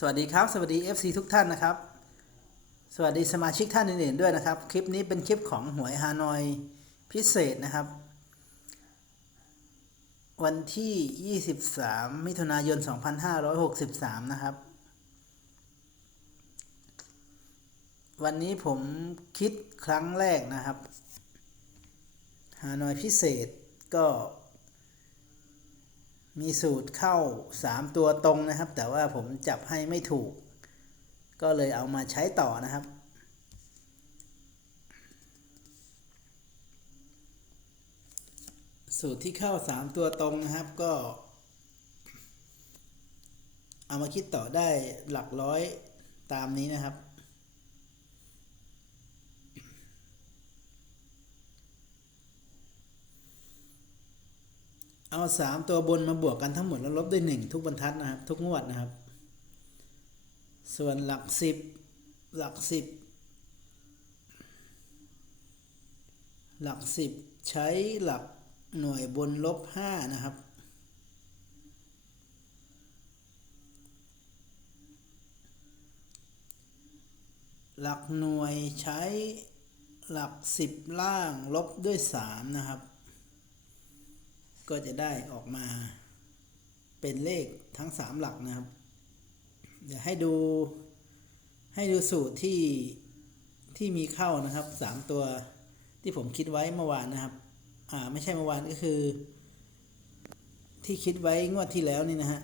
สวัสดีครับ สวัสดี FC ทุกท่านนะครับ สวัสดีสมาชิกท่านอื่นๆด้วยนะครับ คลิปนี้เป็นคลิปของหวยฮานอยพิเศษนะครับ วันที่ 23 มิถุนายน 2563 นะครับ วันนี้ผมคิดครั้งแรกนะครับฮานอยพิเศษก็ มีสูตรเข้า 3 ตัวตรงนะครับ แต่ว่าผมจับให้ไม่ถูก ก็เลยเอามาใช้ต่อนะครับ สูตรที่เข้า 3 ตัวตรงนะครับก็ เอามาคิดต่อได้หลักร้อยตามนี้นะครับ เอาสามตัวบนมาบวกกันทั้งหมดแล้วลบด้วยหนึ่งทุกบรรทัดนะครับ ทุกงวดนะครับ ส่วนหลักสิบหลักสิบหลักสิบใช้หลักหน่วยบนลบห้านะครับ หลักหน่วยใช้หลักสิบล่างลบด้วยสามนะครับ ก็จะได้ออกมาเป็นเลขทั้งสามหลักนะครับ เดี๋ยวให้ดูให้ดูสูตรที่ที่มีเข้านะครับสามตัวที่ผมคิดไว้เมื่อวานนะครับ อ่าไม่ใช่เมื่อวานก็คือ ที่คิดไว้งวดที่แล้วนี่นะฮะ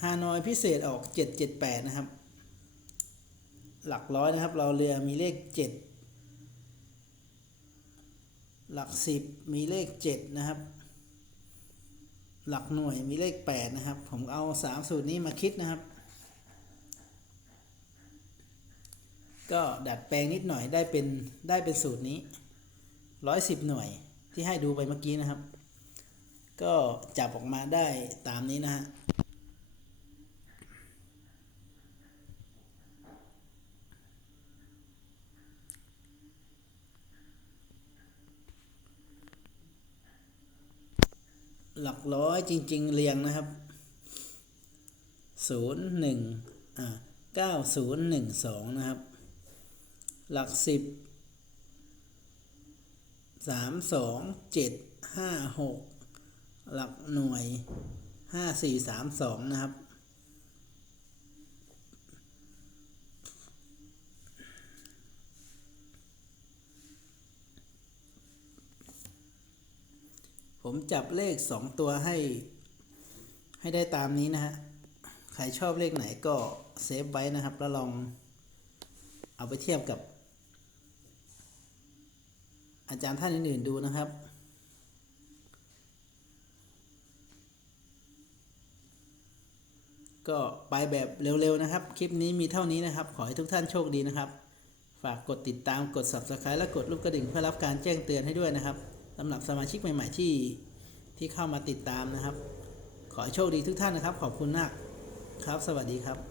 ฮานอยพิเศษออกเจ็ดเจ็ดแปดนะครับ หลักร้อยนะครับ เราเรือมีเลขเจ็ด หลักสิบมีเลขเจ็ดนะครับ หลักหน่วยมีเลขแปดนะครับ ผมเอาสามสูตรนี้มาคิดนะครับ ก็ดัดแปลงนิดหน่อยได้เป็นได้เป็นสูตรนี้ร้อยสิบหน่วยที่ให้ดูไปเมื่อกี้นะครับ ก็จับออกมาได้ตามนี้นะฮะ หลักร้อยจริง ๆ เรียงนะครับศูนย์หนึ่งอ่าเก้าศูนย์หนึ่งสองนะครับ หลักสิบสามสองเจ็ดห้าหกหลักหน่วยห้าสี่สามสองนะครับ ผมจับเลขสองตัวให้ ให้ได้ตามนี้นะฮะ ใครชอบเลขไหนก็เซฟไว้นะครับ แล้วลองเอาไปเทียบกับ อาจารย์ท่านอื่นๆดูนะครับก็ไปแบบเร็วๆนะครับ คลิปนี้มีเท่านี้นะครับ ขอให้ทุกท่านโชคดีนะครับ ฝากกดติดตาม กด subscribe และกดรูปกระดิ่งเพื่อรับการแจ้งเตือนให้ด้วยนะครับ สำหรับสมาชิกใหม่ ๆ ที่ที่เข้ามาติดตามนะครับ ขอโชคดีทุกท่านนะครับ ขอบคุณมากครับ สวัสดีครับ